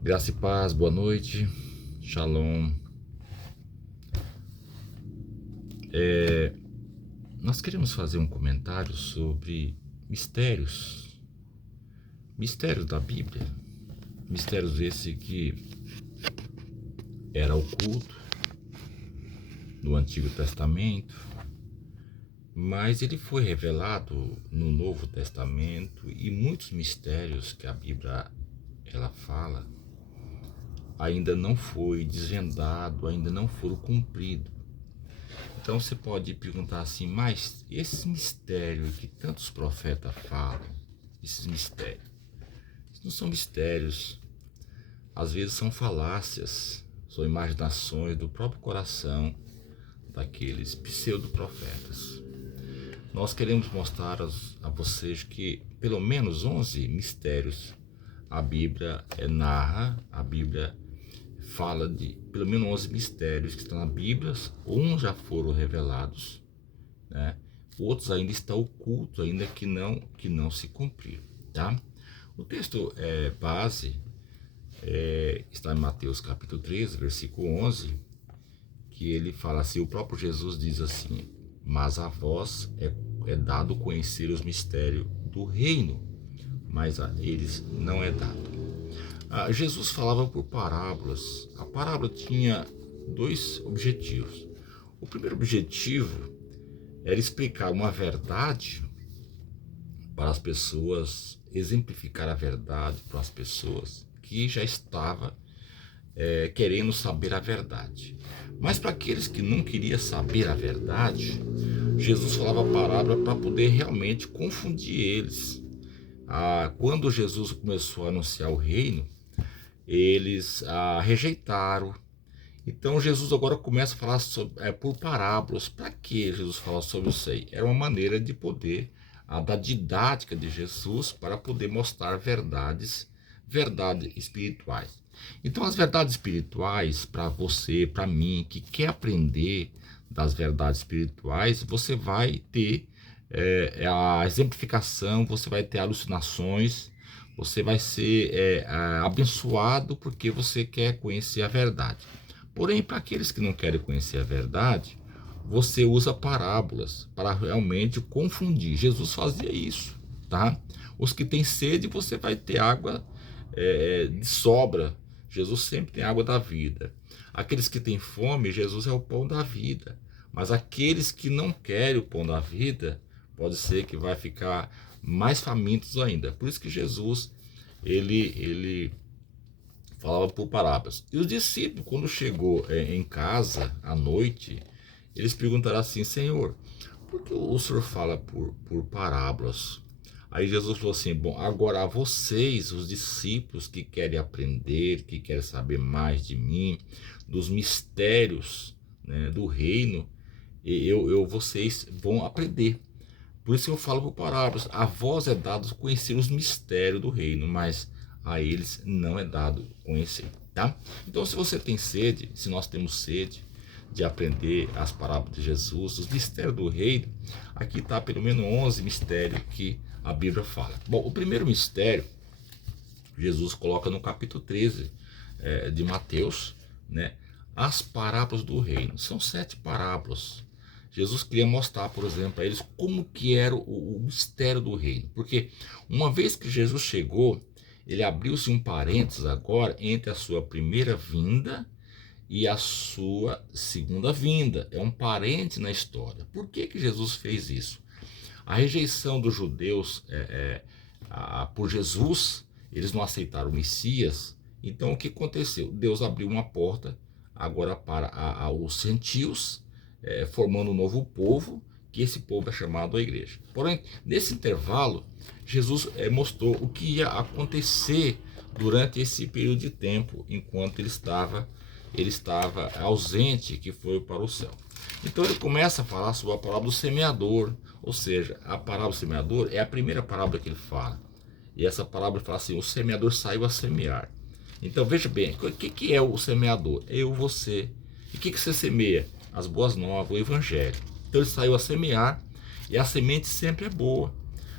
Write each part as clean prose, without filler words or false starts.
Graça e paz, boa noite, shalom. Nós queremos fazer um comentário sobre mistérios da Bíblia, mistérios esse que era oculto no Antigo Testamento, mas ele foi revelado no Novo Testamento e muitos mistérios que a Bíblia ela fala ainda não foi desvendado, ainda não foram cumpridos. Então você pode perguntar assim, mas esses mistérios que tantos profetas falam, esses mistérios, não são mistérios, às vezes são falácias, são imaginações do próprio coração daqueles pseudo-profetas. Nós queremos mostrar a vocês que pelo menos 11 mistérios a Bíblia narra, a Bíblia fala de pelo menos 11 mistérios que estão na Bíblia. Uns já foram revelados, né? Outros ainda estão ocultos, ainda que não se cumpriram, tá? O texto base está em Mateus capítulo 13, versículo 11, que ele fala assim, o próprio Jesus diz assim, mas a vós é dado conhecer os mistérios do reino, mas a eles não é dado. Jesus falava por parábolas. A parábola tinha dois objetivos. O primeiro objetivo era explicar uma verdade para as pessoas, exemplificar a verdade para as pessoas que já estavam querendo saber a verdade. Mas para aqueles que não queriam saber a verdade, Jesus falava a parábola para poder realmente confundir eles. Quando Jesus começou a anunciar o reino, eles rejeitaram. Então Jesus agora começa a falar por parábolas. Para que Jesus fala sobre isso aí? Era uma maneira de poder, da didática de Jesus, para poder mostrar verdades espirituais. Então as verdades espirituais, para você, para mim, que quer aprender das verdades espirituais, você vai ter a exemplificação, você vai ter alucinações, você vai ser abençoado porque você quer conhecer a verdade. Porém, para aqueles que não querem conhecer a verdade, você usa parábolas para realmente confundir. Jesus fazia isso, tá? Os que têm sede, você vai ter água de sobra. Jesus sempre tem água da vida. Aqueles que têm fome, Jesus é o pão da vida. Mas aqueles que não querem o pão da vida, pode ser que vai ficar mais famintos ainda. Por isso que Jesus, ele falava por parábolas. E os discípulos, quando chegou em casa, à noite, eles perguntaram assim, Senhor, por que o Senhor fala por parábolas? Aí Jesus falou assim, bom, agora vocês, os discípulos que querem aprender, que querem saber mais de mim, dos mistérios, né, do reino, vocês vão aprender. Por isso eu falo por parábolas. A vós é dado conhecer os mistérios do reino, mas a eles não é dado conhecer, tá? Então se você tem sede, se nós temos sede de aprender as parábolas de Jesus, os mistérios do reino, aqui está pelo menos 11 mistérios que a Bíblia fala. Bom, o primeiro mistério, Jesus coloca no capítulo 13 de Mateus, né? As parábolas do reino. São 7 parábolas. Jesus queria mostrar, por exemplo, a eles como que era o mistério do reino. Porque uma vez que Jesus chegou, ele abriu-se um parênteses agora entre a sua primeira vinda e a sua segunda vinda. É um parênteses na história. Por que Jesus fez isso? A rejeição dos judeus por Jesus, eles não aceitaram o Messias. Então o que aconteceu? Deus abriu uma porta agora para os gentios, formando um novo povo, que esse povo é chamado a igreja. Porém, nesse intervalo, Jesus mostrou o que ia acontecer durante esse período de tempo, enquanto ele estava ausente, que foi para o céu. Então ele começa a falar sobre a parábola do semeador, ou seja, a parábola do semeador é a primeira parábola que ele fala. E essa parábola fala assim, o semeador saiu a semear. Então veja bem, o que é o semeador? Eu, você. E o que você semeia? As boas novas, o evangelho. Então ele saiu a semear e a semente sempre é boa.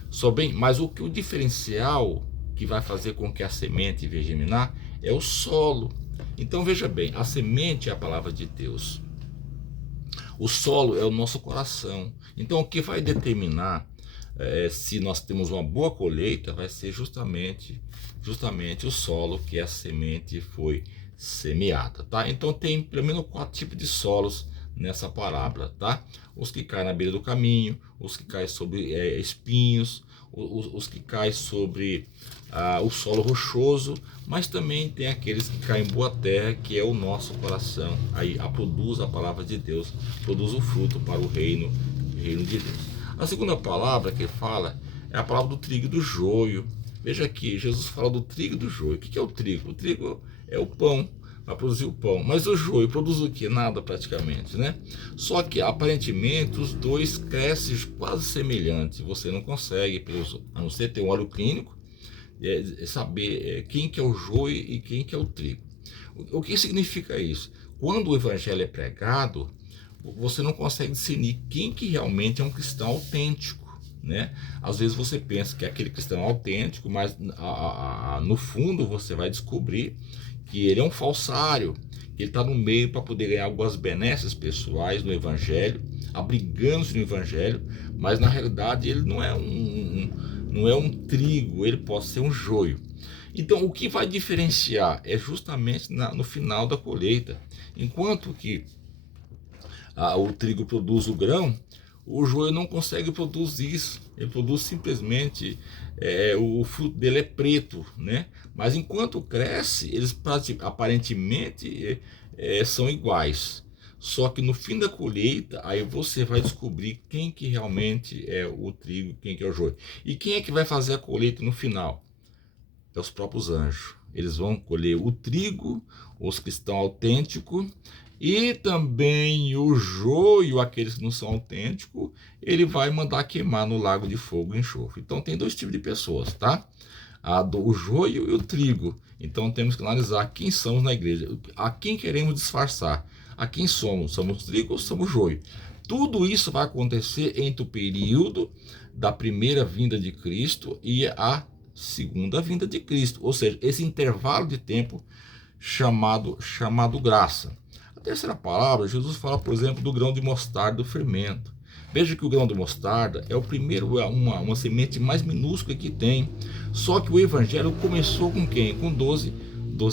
Só bem, mas o diferencial que vai fazer com que a semente venha germinar é o solo. Então veja bem, a semente é a palavra de Deus. O solo é o nosso coração. Então o que vai determinar se nós temos uma boa colheita vai ser justamente o solo que a semente foi semeada, tá? Então tem pelo menos 4 tipos de solos nessa parábola, tá? Os que caem na beira do caminho, os que caem sobre espinhos, os que caem sobre o solo rochoso, mas também tem aqueles que caem em boa terra, que é o nosso coração. Aí produz a palavra de Deus, produz o fruto para o reino de Deus. A segunda palavra que ele fala é a palavra do trigo e do joio. Veja aqui, Jesus fala do trigo e do joio. O que é o trigo? O trigo é o pão, vai produzir o pão. Mas o joio produz o que? Nada praticamente, né? Só que aparentemente os dois crescem quase semelhantes. Você não consegue, a não ser ter um óleo clínico, saber quem que é o joio e quem que é o trigo. O que significa isso? Quando o evangelho é pregado, você não consegue discernir quem que realmente é um cristão autêntico, né? Às vezes você pensa que é aquele cristão autêntico, mas no fundo você vai descobrir que ele é um falsário, que ele está no meio para poder ganhar algumas benesses pessoais no evangelho, abrigando-se no evangelho, mas na realidade ele não é um trigo, ele pode ser um joio. Então o que vai diferenciar é justamente no final da colheita. Enquanto que o trigo produz o grão, o joio não consegue produzir isso. Ele produz simplesmente, o fruto dele é preto, né? Mas enquanto cresce, eles aparentemente são iguais. Só que no fim da colheita, aí você vai descobrir quem que realmente é o trigo, quem que é o joio. E quem é que vai fazer a colheita no final? É os próprios anjos. Eles vão colher o trigo, os que estão autênticos, e também o joio, aqueles que não são autênticos, ele vai mandar queimar no lago de fogo e enxofre. Então tem 2 tipos de pessoas, tá? O joio e o trigo. Então temos que analisar quem somos na igreja, a quem queremos disfarçar, a quem somos. Somos trigo ou somos joio? Tudo isso vai acontecer entre o período da primeira vinda de Cristo e a segunda vinda de Cristo, ou seja, esse intervalo de tempo chamado graça. A terceira palavra, Jesus fala, por exemplo, do grão de mostarda, do fermento. Veja que o grão de mostarda é o primeiro, uma semente mais minúscula que tem. Só que o evangelho começou com quem? Com 12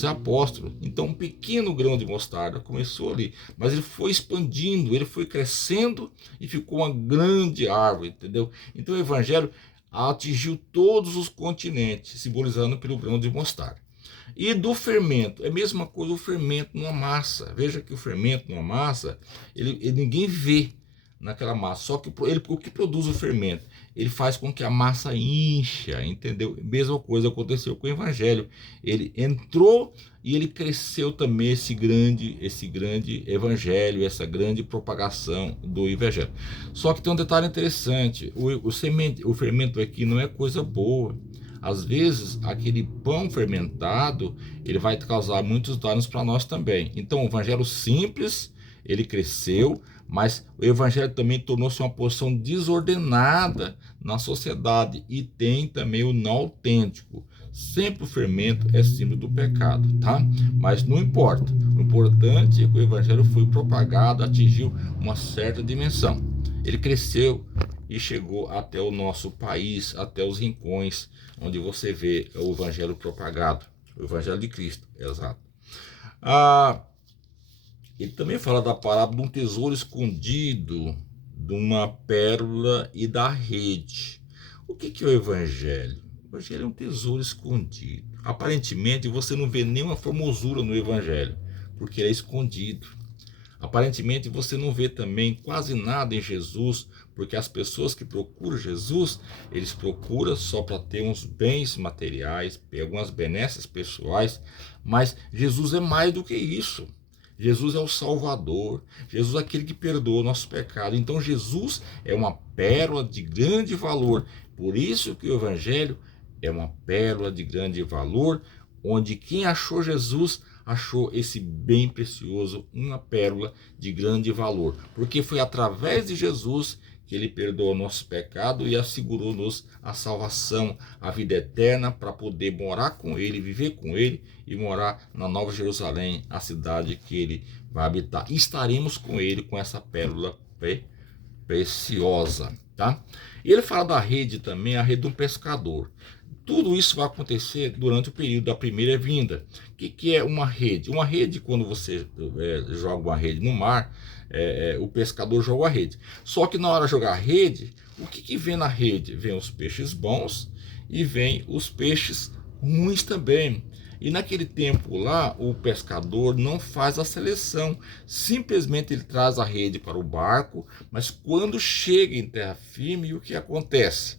apóstolos. Então um pequeno grão de mostarda começou ali, mas ele foi expandindo, ele foi crescendo e ficou uma grande árvore, entendeu? Então o evangelho atingiu todos os continentes, simbolizando pelo grão de mostarda. E do fermento, é a mesma coisa o fermento numa massa. Veja que o fermento numa massa, ele ninguém vê naquela massa. Só que o que produz o fermento? Ele faz com que a massa incha, entendeu? Mesma coisa aconteceu com o evangelho. Ele entrou e ele cresceu também esse grande evangelho, essa grande propagação do evangelho. Só que tem um detalhe interessante, o fermento aqui não é coisa boa. Às vezes, aquele pão fermentado, ele vai causar muitos danos para nós também. Então, o evangelho simples, ele cresceu, mas o evangelho também tornou-se uma porção desordenada na sociedade. E tem também o não autêntico. Sempre o fermento é símbolo do pecado, tá? Mas não importa. O importante é que o evangelho foi propagado, atingiu uma certa dimensão. Ele cresceu e chegou até o nosso país, até os rincões, onde você vê o evangelho propagado, o evangelho de Cristo, exato. Ele também fala da parábola de um tesouro escondido, de uma pérola e da rede. O que é o evangelho? O evangelho é um tesouro escondido. Aparentemente você não vê nenhuma formosura no evangelho, porque ele é escondido. Aparentemente você não vê também quase nada em Jesus, porque as pessoas que procuram Jesus, eles procuram só para ter uns bens materiais, algumas benesses pessoais, mas Jesus é mais do que isso. Jesus é o Salvador, Jesus é aquele que perdoa o nosso pecado. Então Jesus é uma pérola de grande valor. Por isso que o Evangelho é uma pérola de grande valor, onde quem achou Jesus achou esse bem precioso, uma pérola de grande valor, porque foi através de Jesus que ele perdoou nosso pecado e assegurou-nos a salvação, a vida eterna, para poder morar com ele, viver com ele e morar na Nova Jerusalém, a cidade que ele vai habitar. E estaremos com ele, com essa pérola preciosa, tá? E ele fala da rede também, a rede de um pescador. Tudo isso vai acontecer durante o período da primeira vinda. O que é uma rede? Uma rede, quando você joga uma rede no mar, o pescador joga a rede. Só que na hora de jogar a rede, o que vem na rede? Vem os peixes bons e vem os peixes ruins também. E naquele tempo lá, o pescador não faz a seleção, simplesmente ele traz a rede para o barco, mas quando chega em terra firme, o que acontece?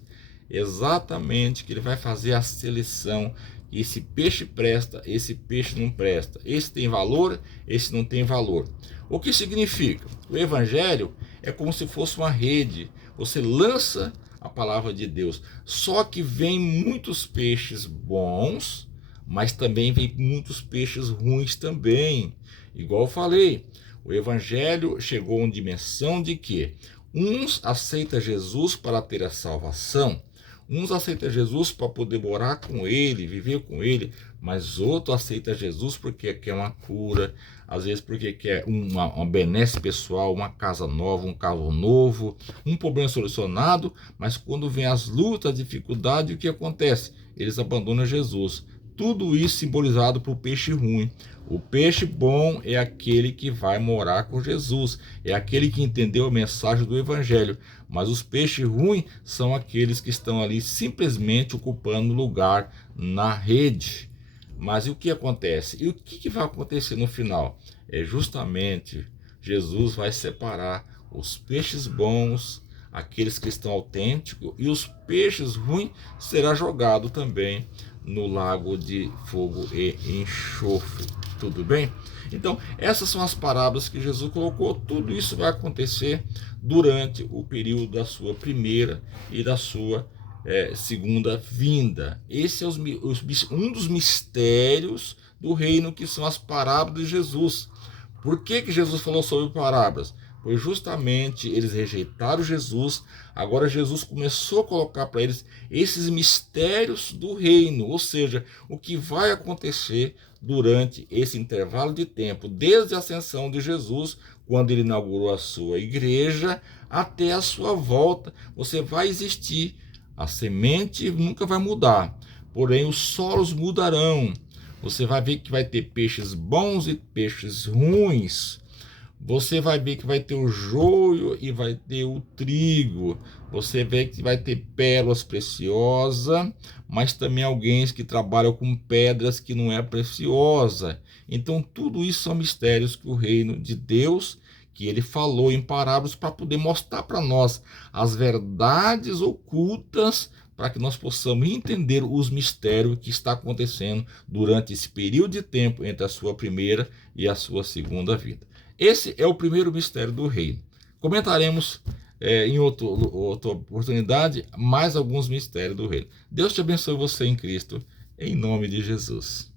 Exatamente que ele vai fazer a seleção. Esse peixe presta, esse peixe não presta, esse tem valor, esse não tem valor. O que significa? O evangelho é como se fosse uma rede. Você lança a palavra de Deus, só que vem muitos peixes bons, mas também vem muitos peixes ruins também. Igual eu falei, o evangelho chegou a uma dimensão de que uns aceitam Jesus para ter a salvação, uns aceitam Jesus para poder morar com ele, viver com ele, mas outros aceitam Jesus porque quer uma cura, às vezes porque quer uma benesse pessoal, uma casa nova, um carro novo, um problema solucionado, mas quando vem as lutas, as dificuldades, o que acontece? Eles abandonam Jesus. Tudo isso simbolizado para o peixe ruim. O peixe bom é aquele que vai morar com Jesus, é aquele que entendeu a mensagem do evangelho. Mas os peixes ruins são aqueles que estão ali simplesmente ocupando lugar na rede. Mas e o que acontece? E o que vai acontecer no final? É justamente Jesus vai separar os peixes bons, aqueles que estão autênticos, e os peixes ruins será jogado também no lago de fogo e enxofre. Tudo bem? Então, essas são as parábolas que Jesus colocou. Tudo isso vai acontecer durante o período da sua primeira e da sua segunda vinda. Esse é um dos mistérios do reino, que são as parábolas de Jesus. Por que Jesus falou sobre parábolas? Pois justamente eles rejeitaram Jesus. Agora Jesus começou a colocar para eles esses mistérios do reino, ou seja, o que vai acontecer durante esse intervalo de tempo, desde a ascensão de Jesus, quando ele inaugurou a sua igreja, até a sua volta. Você vai existir, a semente nunca vai mudar, porém os solos mudarão. Você vai ver que vai ter peixes bons e peixes ruins. Você vai ver que vai ter o joio e vai ter o trigo. Você vê que vai ter pérolas preciosas, mas também alguém que trabalham com pedras que não é preciosa. Então tudo isso são mistérios que o reino de Deus, que ele falou em parábolas para poder mostrar para nós as verdades ocultas, para que nós possamos entender os mistérios que está acontecendo durante esse período de tempo entre a sua primeira e a sua segunda vida. Esse é o primeiro mistério do reino. Comentaremos em outra oportunidade mais alguns mistérios do reino. Deus te abençoe você em Cristo, em nome de Jesus.